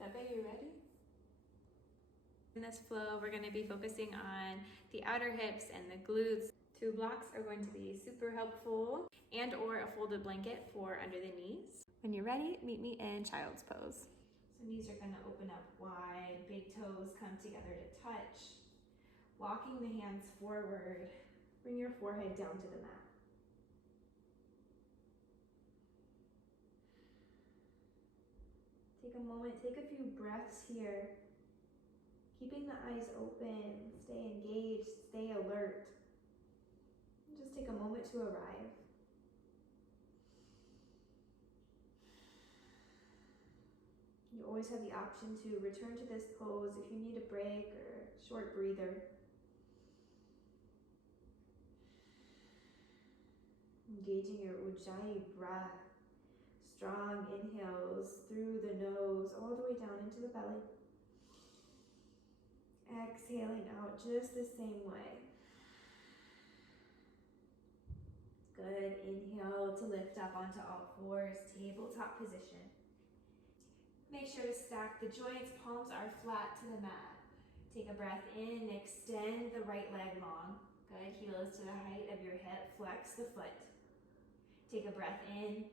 Bebe, you ready? In this flow, we're going to be focusing on the outer hips and the glutes. 2 blocks are going to be super helpful, and or a folded blanket for under the knees. When you're ready, meet me in child's pose. So knees are going to open up wide, big toes come together to touch. Walking the hands forward, bring your forehead down to the mat. Take a moment, take a few breaths here. Keeping the eyes open, stay engaged, stay alert. Just take a moment to arrive. You always have the option to return to this pose if you need a break or a short breather. Engaging your Ujjayi breath. Strong inhales through the nose all the way down into the belly. Exhaling out just the same way. Good. Inhale to lift up onto all fours, tabletop position. Make sure to stack the joints, palms are flat to the mat. Take a breath in, extend the right leg long. Good. Heels to the height of your hip, flex the foot. Take a breath in.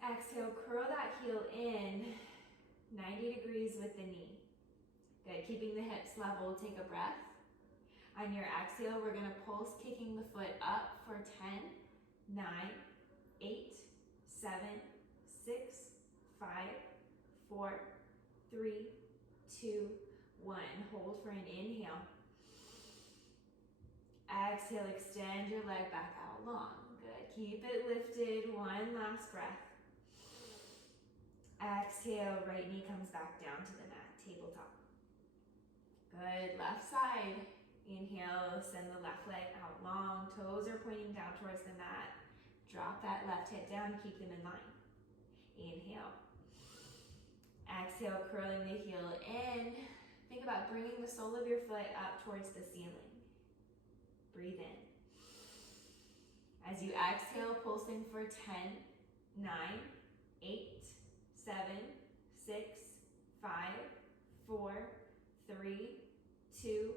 Exhale, curl that heel in, 90 degrees with the knee. Good, keeping the hips level, take a breath. On your exhale, we're gonna pulse, kicking the foot up for 10, 9, 8, 7, 6, 5, 4, 3, 2, 1. Hold for an inhale. Exhale, extend your leg back out long. Good, keep it lifted, one last breath. Exhale, right knee comes back down to the mat, tabletop. Good, left side. Inhale, send the left leg out long, toes are pointing down towards the mat. Drop that left hip down, keep them in line. Inhale. Exhale, curling the heel in. Think about bringing the sole of your foot up towards the ceiling. Breathe in. As you exhale, pulsing for 10, 9, 8, 7, 6, 5, 4, 3, 2,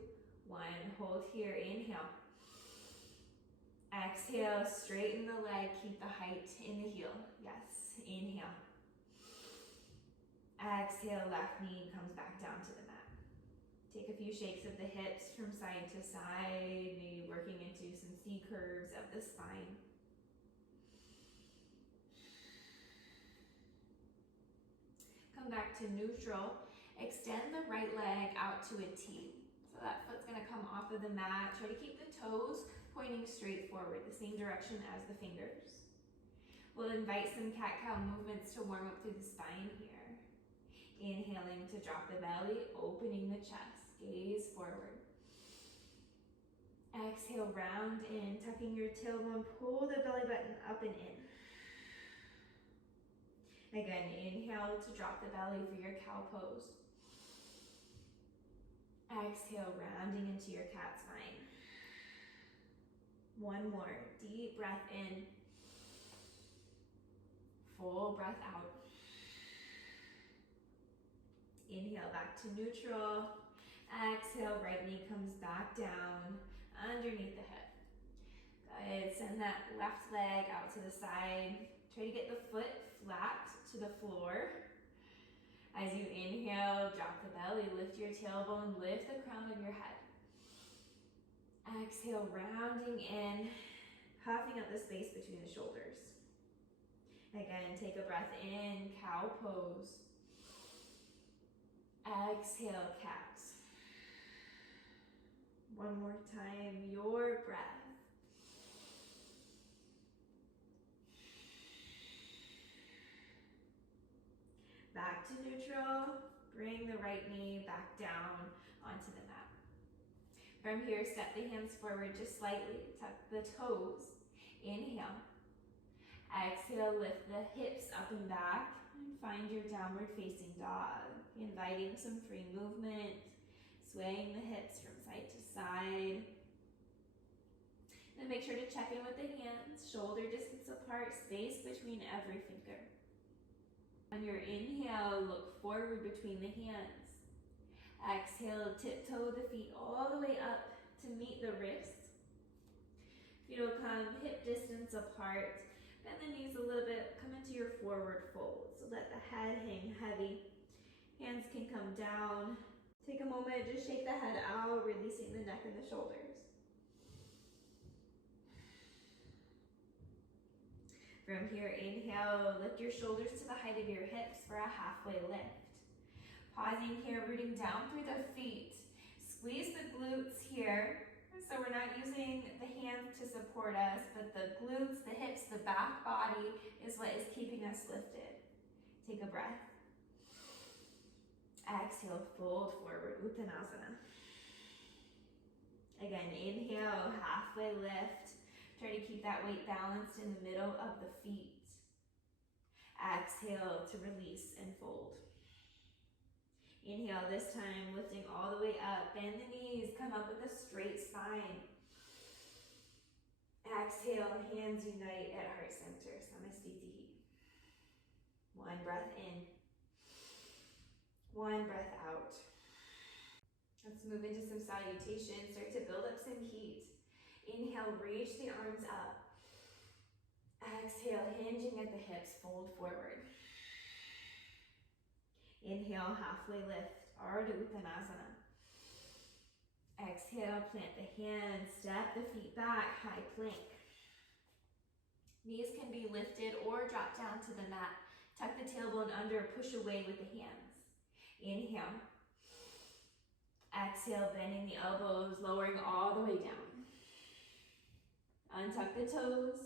1. Hold here, inhale. Exhale, straighten the leg, keep the height in the heel. Yes, inhale. Exhale, left knee comes back down to the mat. Take a few shakes of the hips from side to side, maybe working into some C curves of the spine. Come back to neutral. Extend the right leg out to a T. So that foot's gonna come off of the mat. Try to keep the toes pointing straight forward, the same direction as the fingers. We'll invite some cat-cow movements to warm up through the spine here. Inhaling to drop the belly, opening the chest, gaze forward. Exhale, round in, tucking your tailbone, pull the belly button up and in. Again, inhale to drop the belly for your cow pose. Exhale, rounding into your cat spine. One more, deep breath in. Full breath out. Inhale, back to neutral. Exhale, right knee comes back down underneath the hip. Good, send that left leg out to the side. Try to get the foot flat to the floor. As you inhale, drop the belly, lift your tailbone, lift the crown of your head. Exhale, rounding in, puffing up the space between the shoulders. Again, take a breath in, cow pose. Exhale, cat. One more time, your breath. Back to neutral, bring the right knee back down onto the mat. From here, step the hands forward just slightly, tuck the toes, inhale. Exhale, lift the hips up and back, and find your downward facing dog. Inviting some free movement, swaying the hips from side to side. Then make sure to check in with the hands, shoulder distance apart, space between every finger. On your inhale, look forward between the hands. Exhale, tiptoe the feet all the way up to meet the wrists. Feet will come hip distance apart. Bend the knees a little bit, come into your forward fold. So let the head hang heavy. Hands can come down. Take a moment, just shake the head out, releasing the neck and the shoulders. From here, inhale, lift your shoulders to the height of your hips for a halfway lift. Pausing here, rooting down through the feet. Squeeze the glutes here. So we're not using the hands to support us, but the glutes, the hips, the back body is what is keeping us lifted. Take a breath. Exhale, fold forward, Uttanasana. Again, inhale, halfway lift. Try to keep that weight balanced in the middle of the feet. Exhale to release and fold. Inhale this time, lifting all the way up. Bend the knees, come up with a straight spine. Exhale, hands unite at heart center, Samastitihi. One breath in. One breath out. Let's move into some salutations. Start to build up some heat. Inhale, reach the arms up. Exhale, hinging at the hips, fold forward. Inhale, halfway lift, Ardha Uttanasana. Exhale, plant the hands, step the feet back, high plank. Knees can be lifted or drop down to the mat. Tuck the tailbone under, push away with the hands. Inhale. Exhale, bending the elbows, lowering all the way down. Untuck the toes.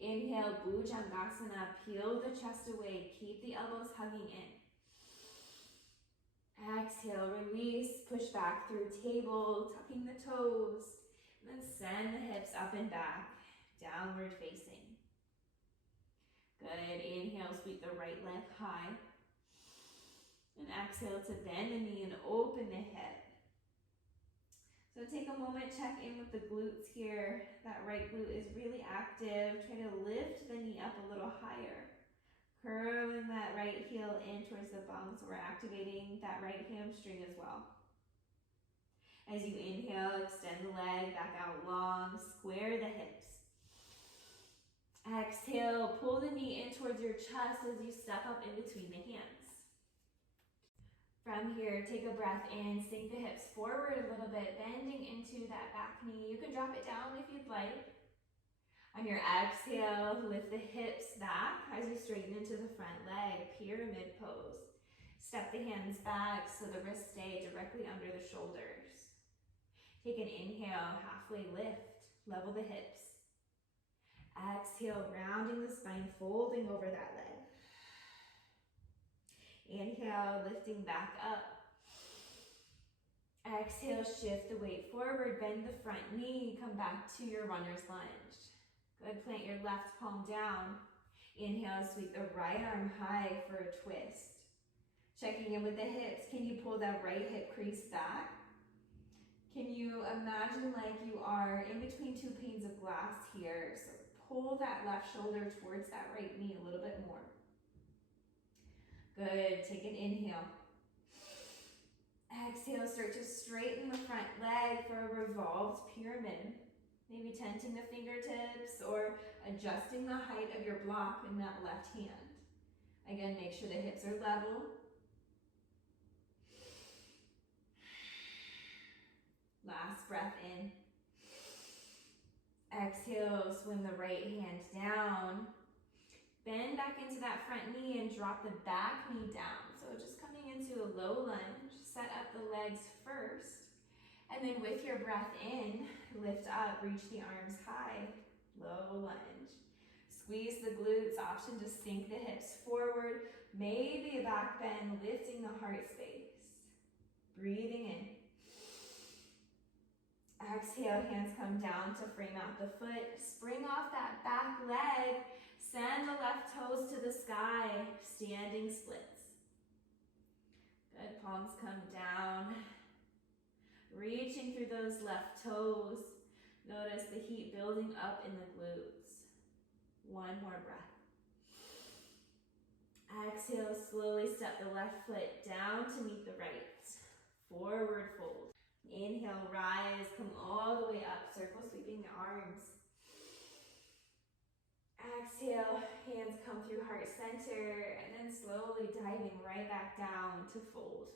Inhale, Bhujangasana, peel the chest away, keep the elbows hugging in. Exhale, release, push back through table, tucking the toes, and then send the hips up and back, downward facing. Good, inhale, sweep the right leg high. And exhale to bend the knee and open the hip. So take a moment, check in with the glutes here. That right glute is really active. Try to lift the knee up a little higher. Curling that right heel in towards the bum, so we're activating that right hamstring as well. As you inhale, extend the leg back out long, square the hips. Exhale, pull the knee in towards your chest as you step up in between the hands. From here, take a breath in, sink the hips forward a little bit, bending into that back knee. You can drop it down if you'd like. On your exhale, lift the hips back as you straighten into the front leg, pyramid pose. Step the hands back so the wrists stay directly under the shoulders. Take an inhale, halfway lift, level the hips. Exhale, rounding the spine, folding over that leg. Inhale, lifting back up. Exhale, shift the weight forward, bend the front knee, come back to your runner's lunge. Good, plant your left palm down. Inhale, sweep the right arm high for a twist. Checking in with the hips, can you pull that right hip crease back? Can you imagine like you are in between two panes of glass here? So pull that left shoulder towards that right knee a little bit more. Good, take an inhale. Exhale, start to straighten the front leg for a revolved pyramid. Maybe tenting the fingertips or adjusting the height of your block in that left hand. Again, make sure the hips are level. Last breath in. Exhale, swing the right hand down. Bend back into that front knee and drop the back knee down. So just coming into a low lunge, set up the legs first. And then with your breath in, lift up, reach the arms high, low lunge. Squeeze the glutes, option to sink the hips forward, maybe a back bend, lifting the heart space. Breathing in. Exhale, hands come down to frame out the foot. Spring off that back leg. Send the left toes to the sky, standing splits. Good, palms come down. Reaching through those left toes. Notice the heat building up in the glutes. One more breath. Exhale, slowly step the left foot down to meet the right. Forward fold. Inhale, rise, come all the way up, circle sweeping the arms. Exhale, hands come through heart center, and then slowly diving right back down to fold.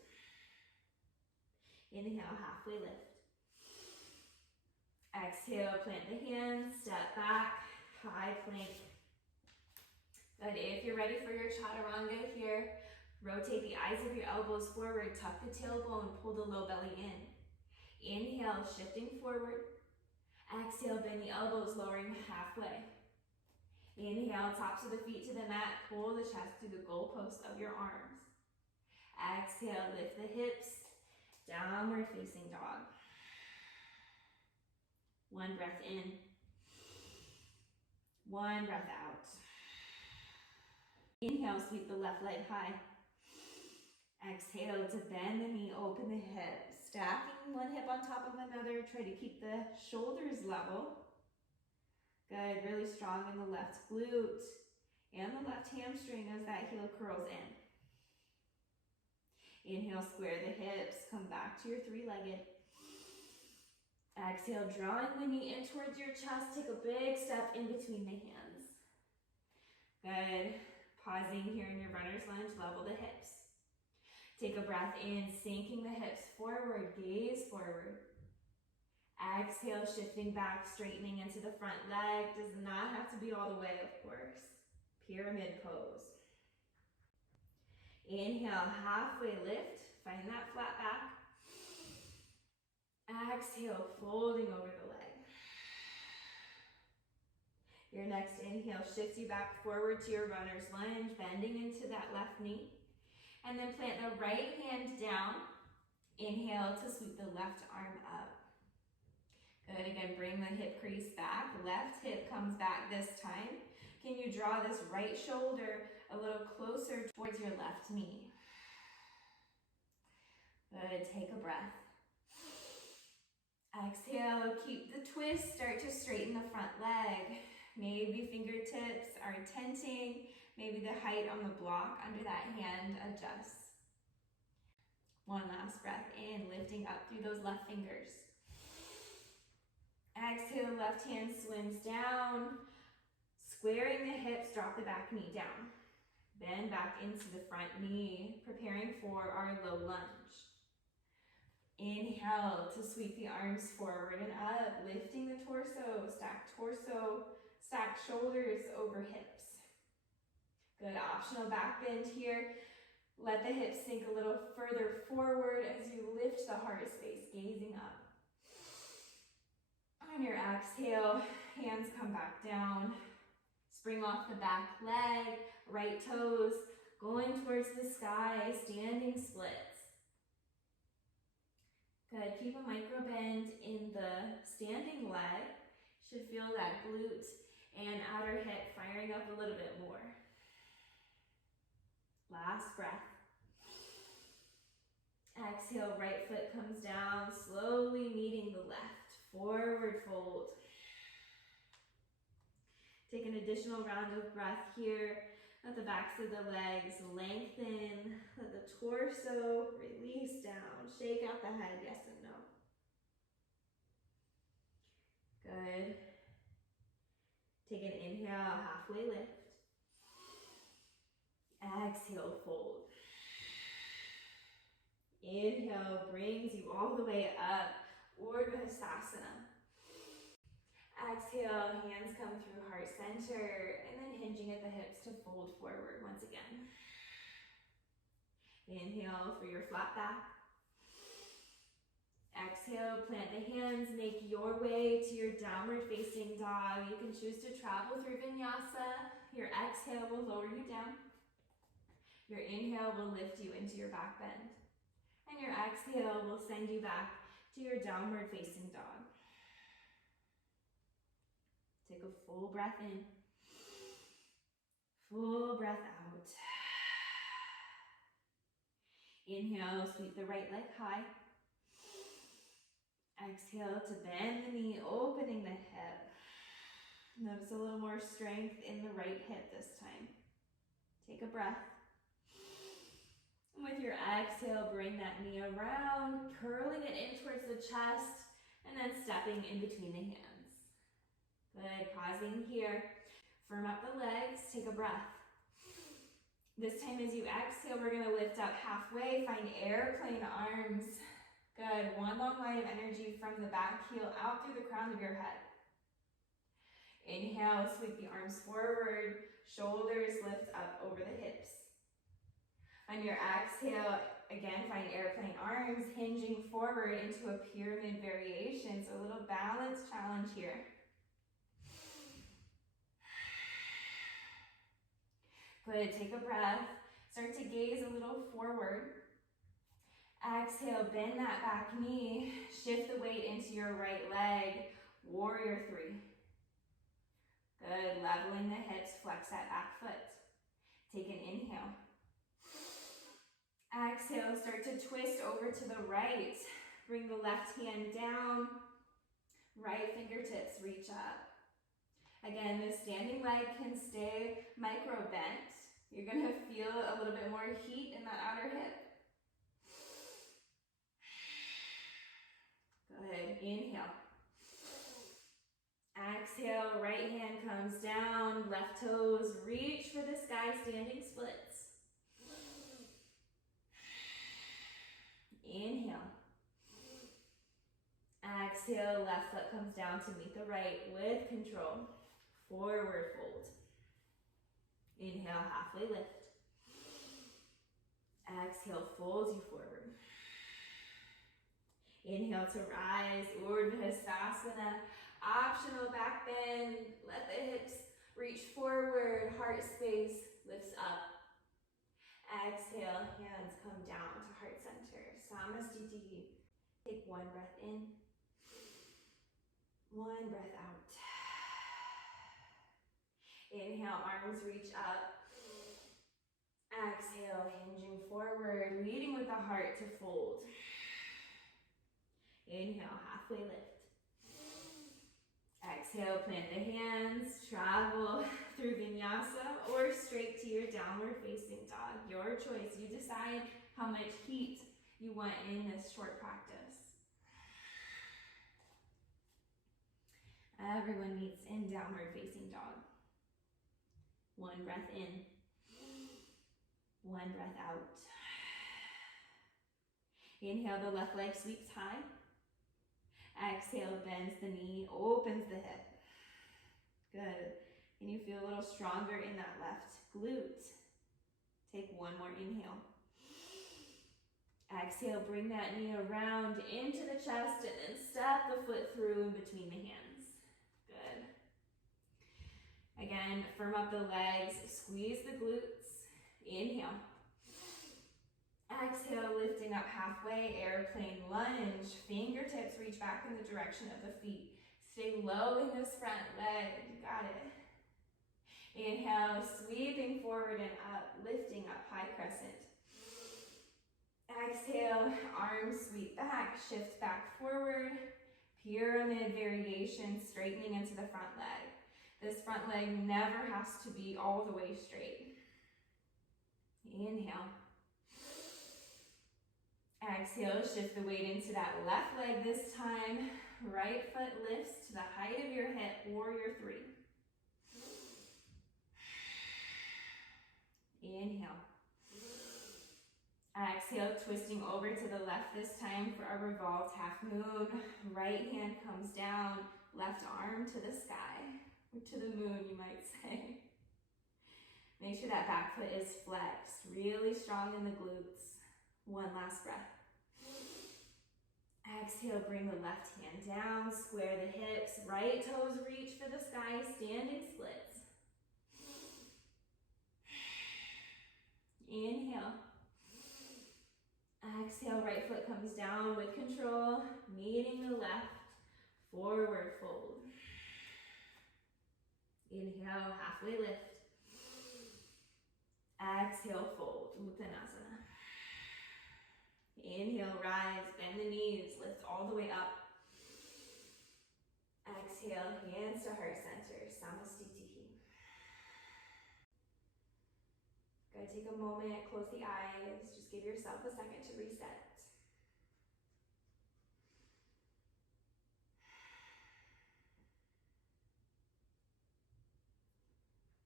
Inhale, halfway lift. Exhale, plant the hands, step back, high plank. Good. If you're ready for your chaturanga here, rotate the eyes of your elbows forward, tuck the tailbone, pull the low belly in. Inhale, shifting forward. Exhale, bend the elbows, lowering halfway. Inhale, tops of the feet to the mat, pull the chest through the goalposts of your arms. Exhale, lift the hips, downward facing dog. One breath in, one breath out. Inhale, sweep the left leg high. Exhale to bend the knee, open the hip, stacking one hip on top of another. Try to keep the shoulders level. Good, really strong in the left glute and the left hamstring as that heel curls in. Inhale, square the hips, come back to your three-legged. Exhale, drawing the knee in towards your chest. Take a big step in between the hands. Good. Pausing here in your runner's lunge, level the hips. Take a breath in, sinking the hips forward, gaze forward. Exhale, shifting back, straightening into the front leg. Does not have to be all the way, of course. Pyramid pose. Inhale, halfway lift. Find that flat back. Exhale, folding over the leg. Your next inhale shifts you back forward to your runner's lunge, bending into that left knee. And then plant the right hand down. Inhale to sweep the left arm up. Good, again, bring the hip crease back. Left hip comes back this time. Can you draw this right shoulder a little closer towards your left knee? Good, take a breath. Exhale, keep the twist, start to straighten the front leg. Maybe fingertips are tenting, maybe the height on the block under that hand adjusts. One last breath in, lifting up through those left fingers. Exhale, left hand swims down, squaring the hips, drop the back knee down. Bend back into the front knee, preparing for our low lunge. Inhale to sweep the arms forward and up, lifting the torso, stack shoulders over hips. Good, optional back bend here. Let the hips sink a little further forward as you lift the heart space, gazing up. On your exhale, hands come back down. Spring off the back leg, right toes going towards the sky, standing splits. Good, keep a micro bend in the standing leg. Should feel that glute and outer hip firing up a little bit more. Last breath. Exhale, right foot comes down, slowly meeting the left. Forward fold. Take an additional round of breath here. Let the backs of the legs lengthen. Let the torso release down. Shake out the head, yes and no. Good. Take an inhale, halfway lift. Exhale, fold. Inhale brings you all the way up, Urdhva. Exhale, hands come through heart center, and then hinging at the hips to fold forward once again. Inhale for your flat back. Exhale, plant the hands, make your way to your downward facing dog. You can choose to travel through vinyasa. Your exhale will lower you down. Your inhale will lift you into your back bend. And your exhale will send you back to your downward facing dog. Take a full breath in. Full breath out. Inhale, sweep the right leg high. Exhale to bend the knee, opening the hip. Notice a little more strength in the right hip this time. Take a breath. exhale, bring that knee around, curling it in towards the chest, and then stepping in between the hands. Good, pausing here. Firm up the legs, take a breath. This time as you exhale, we're gonna lift up halfway, find airplane arms. Good, one long line of energy from the back heel out through the crown of your head. Inhale, sweep the arms forward, shoulders lift up over the hips. On your exhale, again, find airplane arms, hinging forward into a pyramid variation. So a little balance challenge here. Good, take a breath. Start to gaze a little forward. Exhale, bend that back knee. Shift the weight into your right leg. Warrior three. Good, leveling the hips, flex that back foot. Take an inhale. Exhale, start to twist over to the right. Bring the left hand down. Right fingertips reach up. Again, the standing leg can stay micro bent. You're gonna feel a little bit more heat in that outer hip. Good, inhale. Exhale, right hand comes down, left toes reach for the sky, standing splits. Inhale. Exhale, left foot comes down to meet the right with control. Forward fold. Inhale, halfway lift. Exhale, folds you forward. Inhale to rise, Urdhva Hastasana. Optional back bend. Let the hips reach forward, heart space lifts up. Exhale, hands come down to heart center. Samastiti. Take one breath in. One breath out. Inhale, arms reach up. Exhale, hinging forward, leading with the heart to fold. Inhale, halfway lift. Exhale, plant the hands, travel through vinyasa or straight to your downward facing dog. Your choice. You decide how much heat you want in this short practice. Everyone meets in downward facing dog. One breath in. One breath out. Inhale, the left leg sweeps high. Exhale, bends the knee, opens the hip. Good. And you feel a little stronger in that left glute. Take one more inhale. Exhale, bring that knee around into the chest and then step the foot through in between the hands. Good. Again, firm up the legs, squeeze the glutes. Inhale. Exhale, lifting up halfway, airplane lunge. Fingertips reach back in the direction of the feet. Stay low in this front leg. You got it. Inhale, sweeping forward and up, lifting up, high crescent. Exhale, arms sweep back, shift back forward. Pyramid variation, straightening into the front leg. This front leg never has to be all the way straight. Inhale. Exhale, shift the weight into that left leg this time. Right foot lifts to the height of your hip, warrior three. Inhale. Exhale, twisting over to the left this time for a revolved half moon. Right hand comes down, left arm to the sky, or to the moon, you might say. Make sure that back foot is flexed, really strong in the glutes. One last breath. Exhale, bring the left hand down, square the hips, right toes reach for the sky, standing splits. Inhale. Exhale, right foot comes down with control, meeting the left, forward fold. Inhale, halfway lift. Exhale, fold, Uttanasana. Inhale, rise, bend the knees, lift all the way up. Exhale, hands to heart center, Samastitihi. Good, take a moment, close the eyes, just give yourself a second to reset.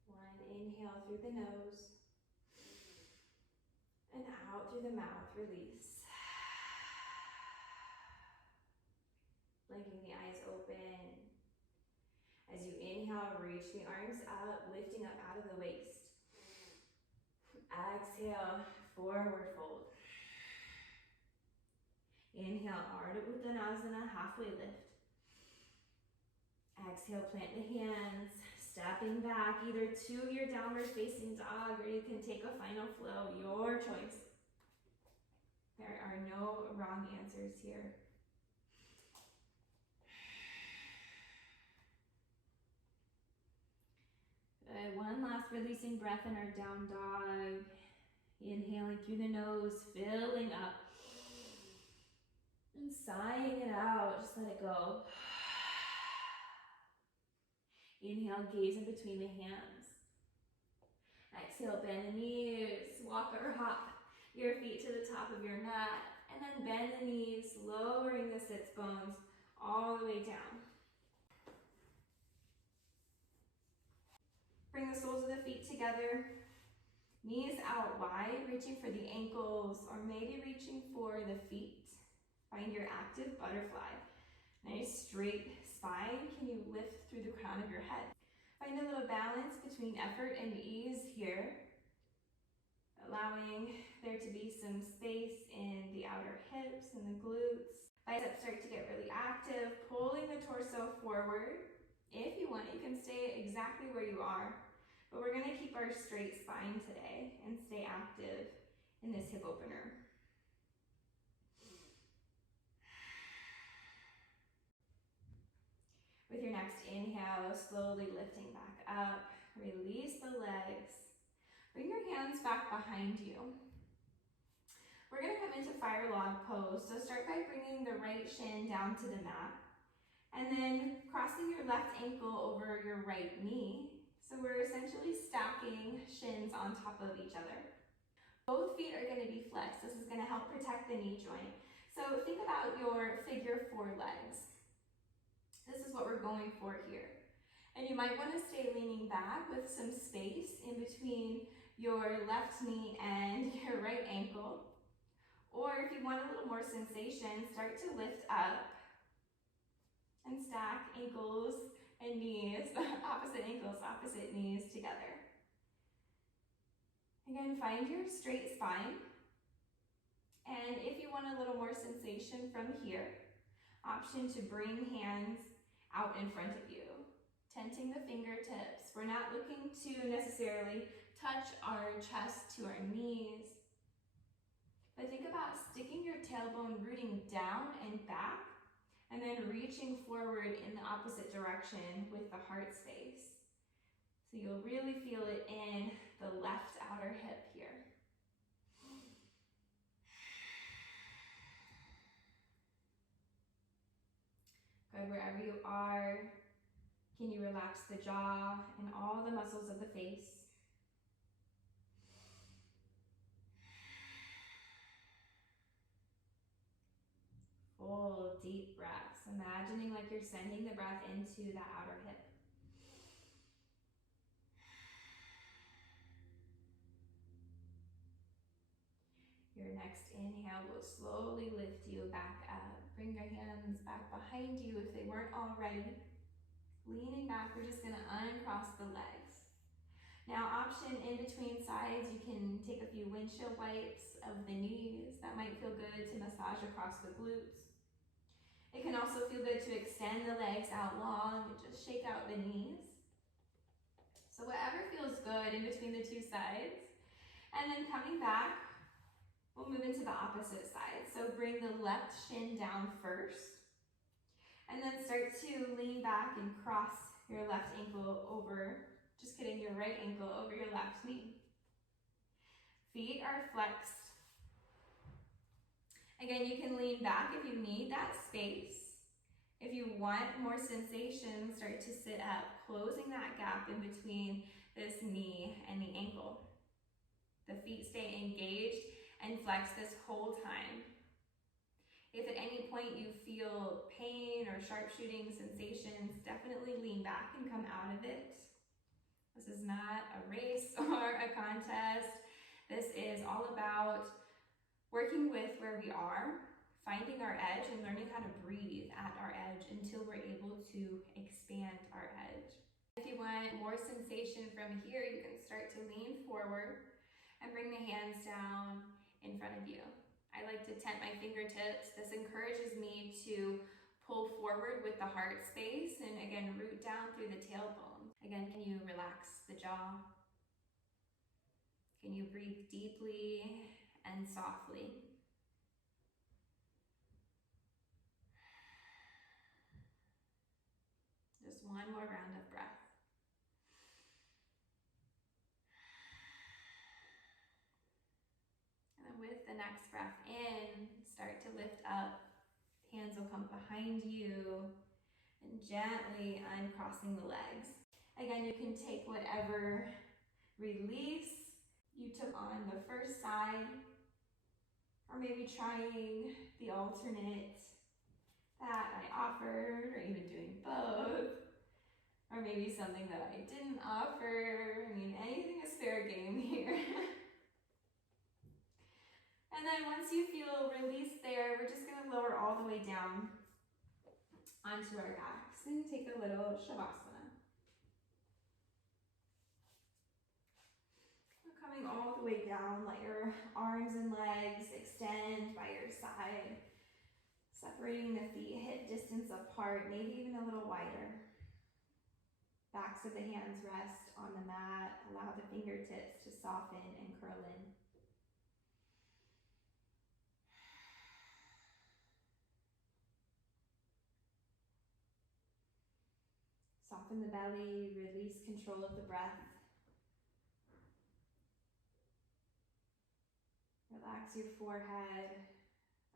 One inhale through the nose and out through the mouth, release. Blinking the eyes open. As you inhale, reach the arms up, lifting up out of the waist. Exhale, forward fold. Inhale, Ardha Uttanasana, halfway lift. Exhale, plant the hands, stepping back either to your downward facing dog or you can take a final flow, your choice. There are no wrong answers here. Good, one last releasing breath in our down dog. Inhaling through the nose, filling up. And sighing it out, just let it go. Inhale, gaze in between the hands. Exhale, bend the knees, walk or hop your feet to the top of your mat, and then bend the knees, lowering the sits bones all the way down. Bring the soles of the feet together, knees out wide, reaching for the ankles, or maybe reaching for the feet. Find your active butterfly. Nice straight spine. Can you lift through the crown of your head? Find a little balance between effort and ease here, allowing there to be some space in the outer hips and the glutes. Biceps start to get really active, pulling the torso forward. If you want, you can stay exactly where you are, but we're gonna keep our straight spine today and stay active in this hip opener. With your next inhale, slowly lifting back up, release the legs. Bring your hands back behind you. We're gonna come into fire log pose. So start by bringing the right shin down to the mat and then crossing your left ankle over your right knee. So we're essentially stacking shins on top of each other. Both feet are gonna be flexed. This is gonna help protect the knee joint. So think about your figure four legs. This is what we're going for here. And you might want to stay leaning back with some space in between your left knee and your right ankle. Or if you want a little more sensation, start to lift up and stack ankles and knees, opposite ankles, opposite knees together. Again, find your straight spine. And if you want a little more sensation from here, option to bring hands out in front of you, tenting the fingertips. We're not looking to necessarily touch our chest to our knees, but think about sticking your tailbone rooting down and back, and then reaching forward in the opposite direction with the heart space. So you'll really feel it in the left outer hip here. Good, wherever you are, can you relax the jaw and all the muscles of the face? Full deep breaths, imagining like you're sending the breath into that outer hip. Your next inhale will slowly lift you back up. Bring your hands back behind you if they weren't already. Leaning back, we're just gonna uncross the legs. Now, option in between sides, you can take a few windshield wipes of the knees. That might feel good to massage across the glutes. It can also feel good to extend the legs out long and just shake out the knees. So whatever feels good in between the two sides. And then coming back, we'll move into the opposite side. So bring the left shin down first. And then start to lean back and cross your left ankle over, just kidding, your right ankle over your left knee. Feet are flexed. Again, you can lean back if you need that space. If you want more sensation, start to sit up, closing that gap in between this knee and the ankle. The feet stay engaged and flex this whole time. If at any point you feel pain or sharp shooting sensations, definitely lean back and come out of it. This is not a race or a contest. This is all about working with where we are, finding our edge, and learning how to breathe at our edge until we're able to expand our edge. If you want more sensation from here, you can start to lean forward and bring the hands down in front of you. I like to tent my fingertips. This encourages me to pull forward with the heart space and again, root down through the tailbone. Again, can you relax the jaw? Can you breathe deeply and softly? Just one more round of breath. And then with the next breath in, start to lift up. Hands will come behind you and gently uncrossing the legs. Again, you can take whatever release you took on the first side, or maybe trying the alternate that I offered, or even doing both, or maybe something that I didn't offer. I mean, anything is fair game here. And then once you feel release there, we're just gonna lower all the way down onto our backs and take a little shavasana. We're coming all the way down, let your arms and legs extend by your side, separating the feet hip distance apart, maybe even a little wider. Backs of the hands rest on the mat, allow the fingertips to soften and curl in. Soften the belly, release control of the breath. Relax your forehead,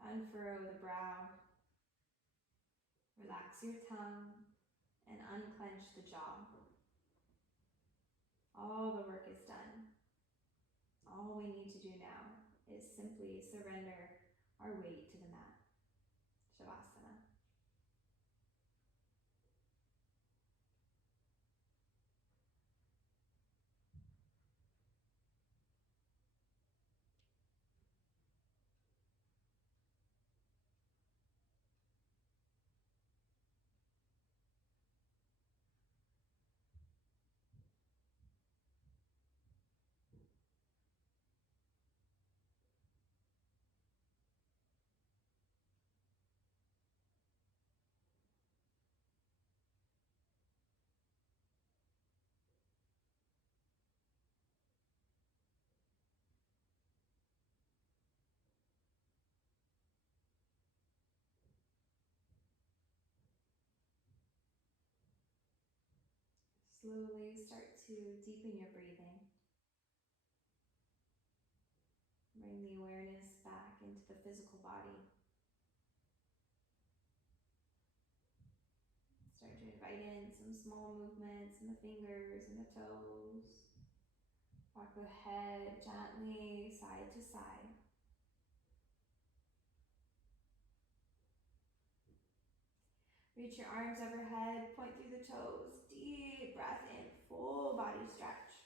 unfurrow the brow. Relax your tongue and unclench the jaw. All the work is done. All we need to do now is simply surrender our weight to the mat. Shavasana. Slowly start to deepen your breathing. Bring the awareness back into the physical body. Start to invite in some small movements in the fingers and the toes. Walk the head gently side to side. Reach your arms overhead, point through the toes. Deep breath in, full body stretch.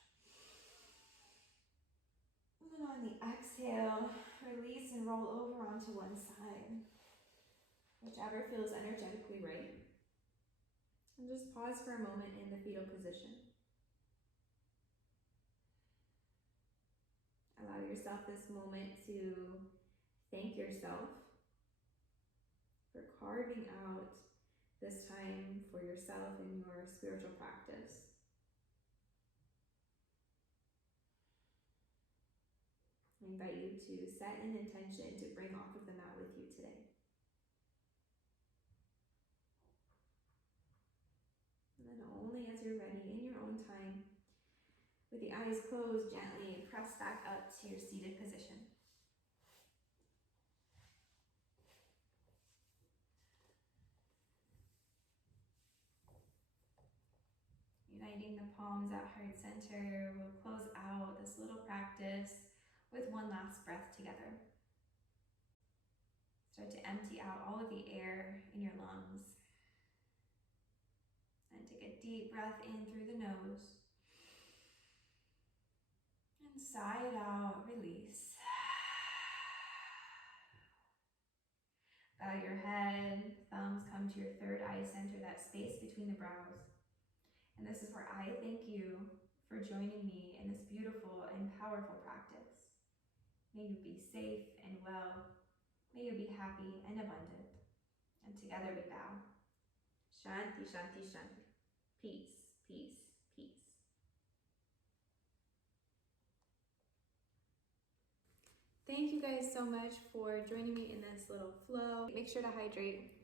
And then on the exhale, release and roll over onto one side. Whichever feels energetically right. And just pause for a moment in the fetal position. Allow yourself this moment to thank yourself for carving out this time for yourself in your spiritual practice. I invite you to set an intention to bring off of the mat with you today. And then only as you're ready, in your own time, with the eyes closed, gently press back up to your seated position. Uniting the palms at heart center, we'll close out this little practice with one last breath together. Start to empty out all of the air in your lungs. And take a deep breath in through the nose. And sigh it out, release. Bow your head, thumbs come to your third eye center, that space between the brows. And this is where I thank you for joining me in this beautiful and powerful practice. May you be safe and well. May you be happy and abundant. And together we bow. Shanti, shanti, shanti. Peace, peace, peace. Thank you guys so much for joining me in this little flow. Make sure to hydrate.